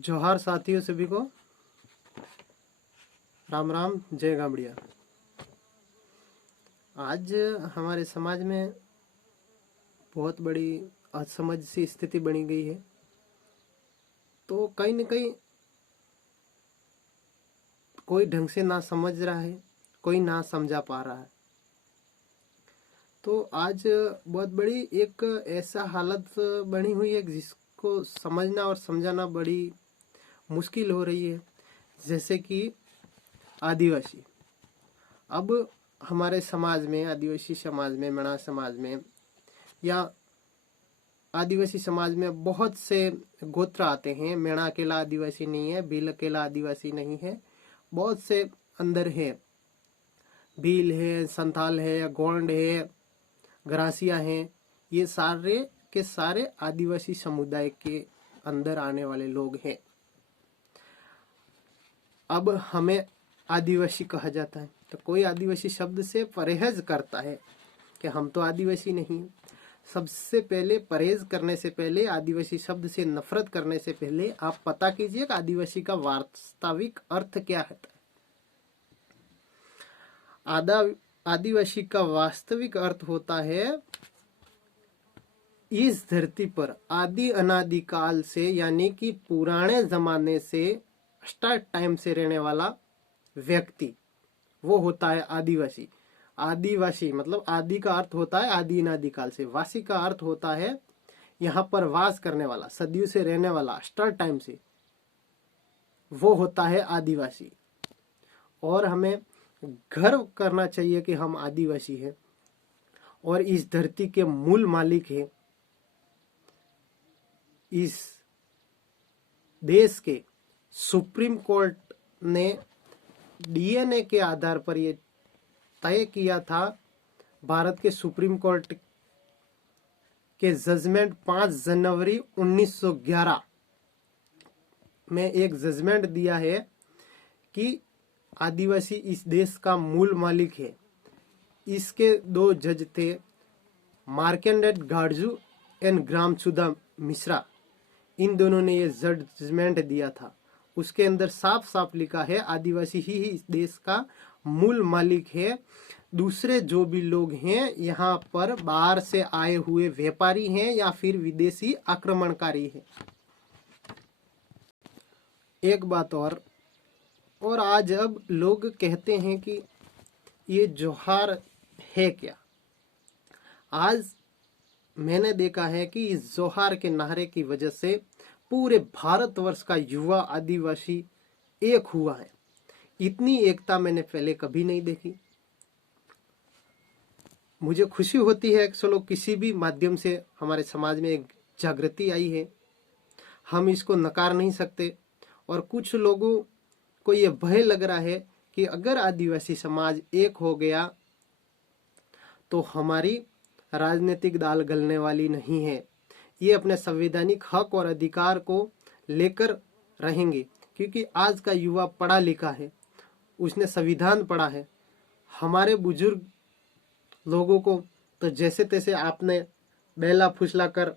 जोहार साथियों, सभी को राम राम, जय गामड़िया। आज हमारे समाज में बहुत बड़ी असमझ सी स्थिति बनी गई है। तो कहीं न कहीं कोई ढंग से ना समझ रहा है, कोई ना समझा पा रहा है। तो आज बहुत बड़ी एक ऐसा हालत बनी हुई है जिसको समझना और समझाना बड़ी मुश्किल हो रही है। जैसे कि आदिवासी। अब हमारे समाज में, आदिवासी समाज में, मणा समाज में या आदिवासी समाज में बहुत से गोत्र आते हैं। मेणा अकेला आदिवासी नहीं है, भील अकेला आदिवासी नहीं है, बहुत से अंदर है। भील है, संथाल है, गोंड है, ग्रासिया है। ये सारे के सारे आदिवासी समुदाय के अंदर आने वाले लोग हैं। अब हमें आदिवासी कहा जाता है तो कोई आदिवासी शब्द से परहेज करता है कि हम तो आदिवासी नहीं। सबसे पहले परहेज करने से पहले, आदिवासी शब्द से नफरत करने से पहले आप पता कीजिए कि आदिवासी का वास्तविक अर्थ क्या है। आदिवासी का वास्तविक अर्थ होता है इस धरती पर आदि अनादि काल से, यानी कि पुराने जमाने से, स्टार्ट टाइम से रहने वाला व्यक्ति, वो होता है आदिवासी। आदिवासी मतलब आदि का अर्थ होता है आदि अनादि काल से, वासी का अर्थ होता है यहाँ पर वास करने वाला, सदियों से रहने वाला, स्टार्ट टाइम से, वो होता है आदिवासी। और हमें गर्व करना चाहिए कि हम आदिवासी हैं और इस धरती के मूल मालिक हैं। इस देश के सुप्रीम कोर्ट ने डीएनए के आधार पर ये तय किया था। भारत के सुप्रीम कोर्ट के जजमेंट 5 जनवरी 1911 में एक जजमेंट दिया है कि आदिवासी इस देश का मूल मालिक है। इसके 2 जज थे, मार्केंडेड गाडजू एंड ग्रामचुदा मिश्रा। इन दोनों ने ये जजमेंट दिया था। उसके अंदर साफ साफ लिखा है आदिवासी ही इस देश का मूल मालिक है। दूसरे जो भी लोग हैं यहाँ पर बाहर से आए हुए व्यापारी हैं या फिर विदेशी आक्रमणकारी हैं। एक बात और आज अब लोग कहते हैं कि ये जोहार है क्या। आज मैंने देखा है कि इस जोहार के नारे की वजह से पूरे भारतवर्ष का युवा आदिवासी एक हुआ है। इतनी एकता मैंने पहले कभी नहीं देखी। मुझे खुशी होती है कि चलो किसी भी माध्यम से हमारे समाज में एक जागृति आई है। हम इसको नकार नहीं सकते। और कुछ लोगों को ये भय लग रहा है कि अगर आदिवासी समाज एक हो गया तो हमारी राजनीतिक दाल गलने वाली नहीं है। ये अपने संवैधानिक हक और अधिकार को लेकर रहेंगे, क्योंकि आज का युवा पढ़ा लिखा है, उसने संविधान पढ़ा है। हमारे बुजुर्ग लोगों को तो जैसे तैसे आपने बेला फुसला कर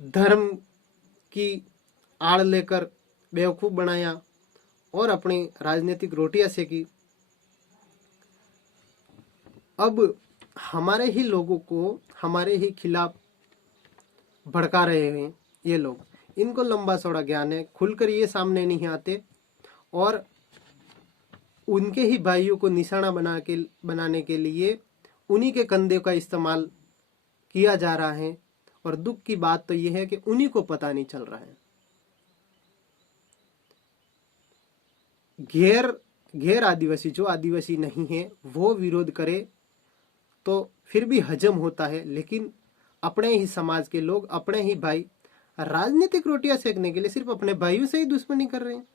धर्म की आड़ लेकर बेवकूफ बनाया और अपनी राजनीतिक रोटियां सेकी। अब हमारे ही लोगों को हमारे ही खिलाफ भड़का रहे हैं ये लोग। इनको लंबा चौड़ा ज्ञान है, खुलकर ये सामने नहीं आते और उनके ही भाइयों को निशाना बनाने के लिए उन्हीं के कंधे का इस्तेमाल किया जा रहा है। और दुख की बात तो यह है कि उन्हीं को पता नहीं चल रहा है। गैर आदिवासी, जो आदिवासी नहीं है, वो विरोध करे तो फिर भी हजम होता है, लेकिन अपने ही समाज के लोग, अपने ही भाई, राजनीतिक रोटियां सेकने के लिए सिर्फ अपने भाइयों से ही दुश्मनी कर रहे हैं।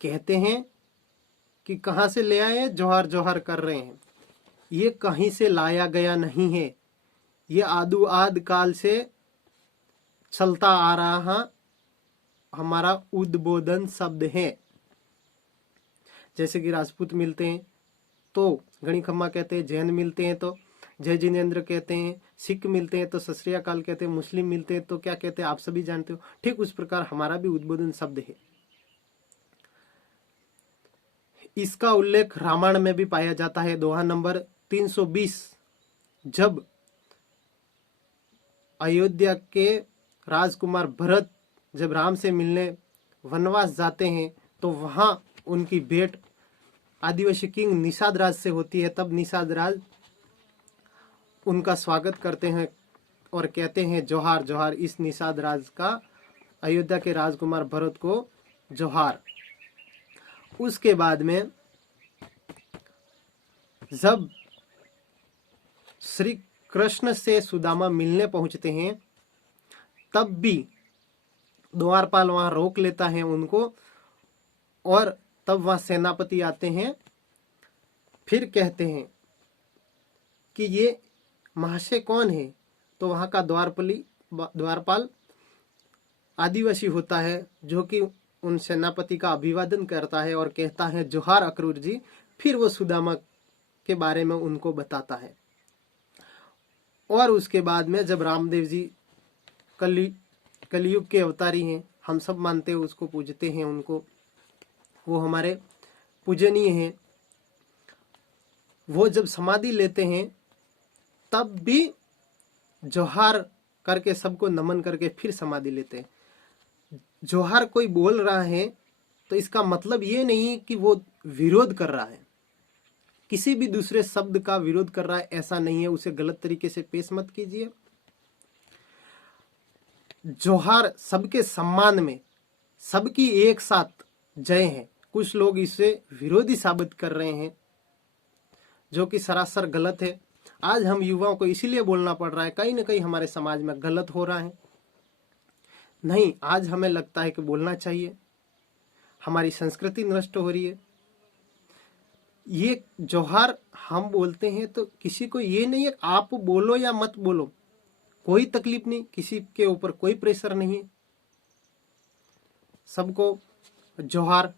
कहते हैं कि कहां से ले आए, जोहार जोहार कर रहे हैं। ये कहीं से लाया गया नहीं है, ये आदि आद काल से चलता आ रहा हमारा उद्बोधन शब्द है। जैसे कि राजपूत मिलते हैं तो गणी खम्मा कहते हैं, जैन मिलते हैं तो जय जिनेन्द्र कहते हैं, सिख मिलते हैं तो सत श्री अकाल कहते हैं, मुस्लिम मिलते हैं तो क्या कहते हैं आप सभी जानते हो। ठीक उस प्रकार हमारा भी उद्बोधन शब्द है। इसका उल्लेख रामायण में भी पाया जाता है। दोहा नंबर 320, जब अयोध्या के राजकुमार भरत जब राम से मिलने वनवास जाते हैं तो वहां उनकी भेंट आदिवासी किंग निषाद राज से होती है। तब निषाद राज उनका स्वागत करते हैं और कहते हैं जोहार जोहार, इस निषाद राज का अयोध्या के राजकुमार भरत को जोहार। उसके बाद में जब श्री कृष्ण से सुदामा मिलने पहुंचते हैं तब भी द्वारपाल वहां रोक लेता है उनको, और तब वहां सेनापति आते हैं, फिर कहते हैं कि ये महाशय कौन है। तो वहां का द्वारपाल आदिवासी होता है जो कि उन सेनापति का अभिवादन करता है और कहता है जोहार अक्रूर जी। फिर वो सुदामा के बारे में उनको बताता है। और उसके बाद में जब रामदेव जी कलयुग के अवतारी हैं, हम सब मानते हैं उसको, पूजते हैं उनको, वो हमारे पूजनीय हैं। वो जब समाधि लेते हैं तब भी जोहार करके सबको नमन करके फिर समाधि लेते हैं। जोहार कोई बोल रहा है तो इसका मतलब ये नहीं कि वो विरोध कर रहा है, किसी भी दूसरे शब्द का विरोध कर रहा है, ऐसा नहीं है। उसे गलत तरीके से पेश मत कीजिए। जोहार सबके सम्मान में, सबकी एक साथ जय है। कुछ लोग इसे विरोधी साबित कर रहे हैं जो कि सरासर गलत है। आज हम युवाओं को इसीलिए बोलना पड़ रहा है, कहीं ना कहीं हमारे समाज में गलत हो रहा है। नहीं, आज हमें लगता है कि बोलना चाहिए। हमारी संस्कृति नष्ट हो रही है। ये जोहार हम बोलते हैं तो किसी को ये नहीं है आप बोलो या मत बोलो, कोई तकलीफ नहीं, किसी के ऊपर कोई प्रेशर नहीं है। सबको जोहार।